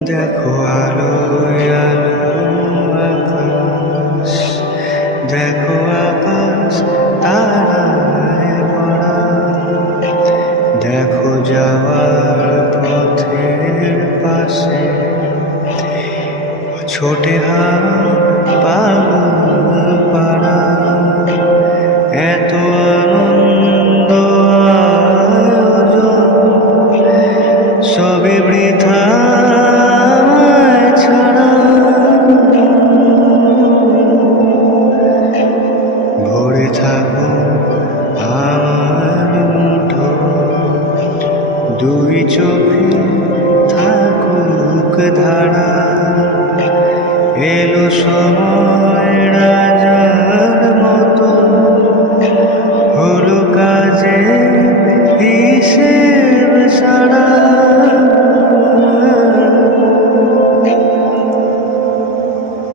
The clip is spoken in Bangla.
দেখো আলোয় আলো আকাশ, দেখো আকাশ তারায় ভরা, দেখো যাওয়ার পথের পাশে ছোটে হাওয়া পাগল পাড়া। এত আনন্দ আয়োজন সবে বৃথা ছাড়া। ভরে থাকো আমার মুঠো, দুই চোখে থাকুক ধারা। এলো সময় রাজার মতো, হলো কাজে হিসেব সারা।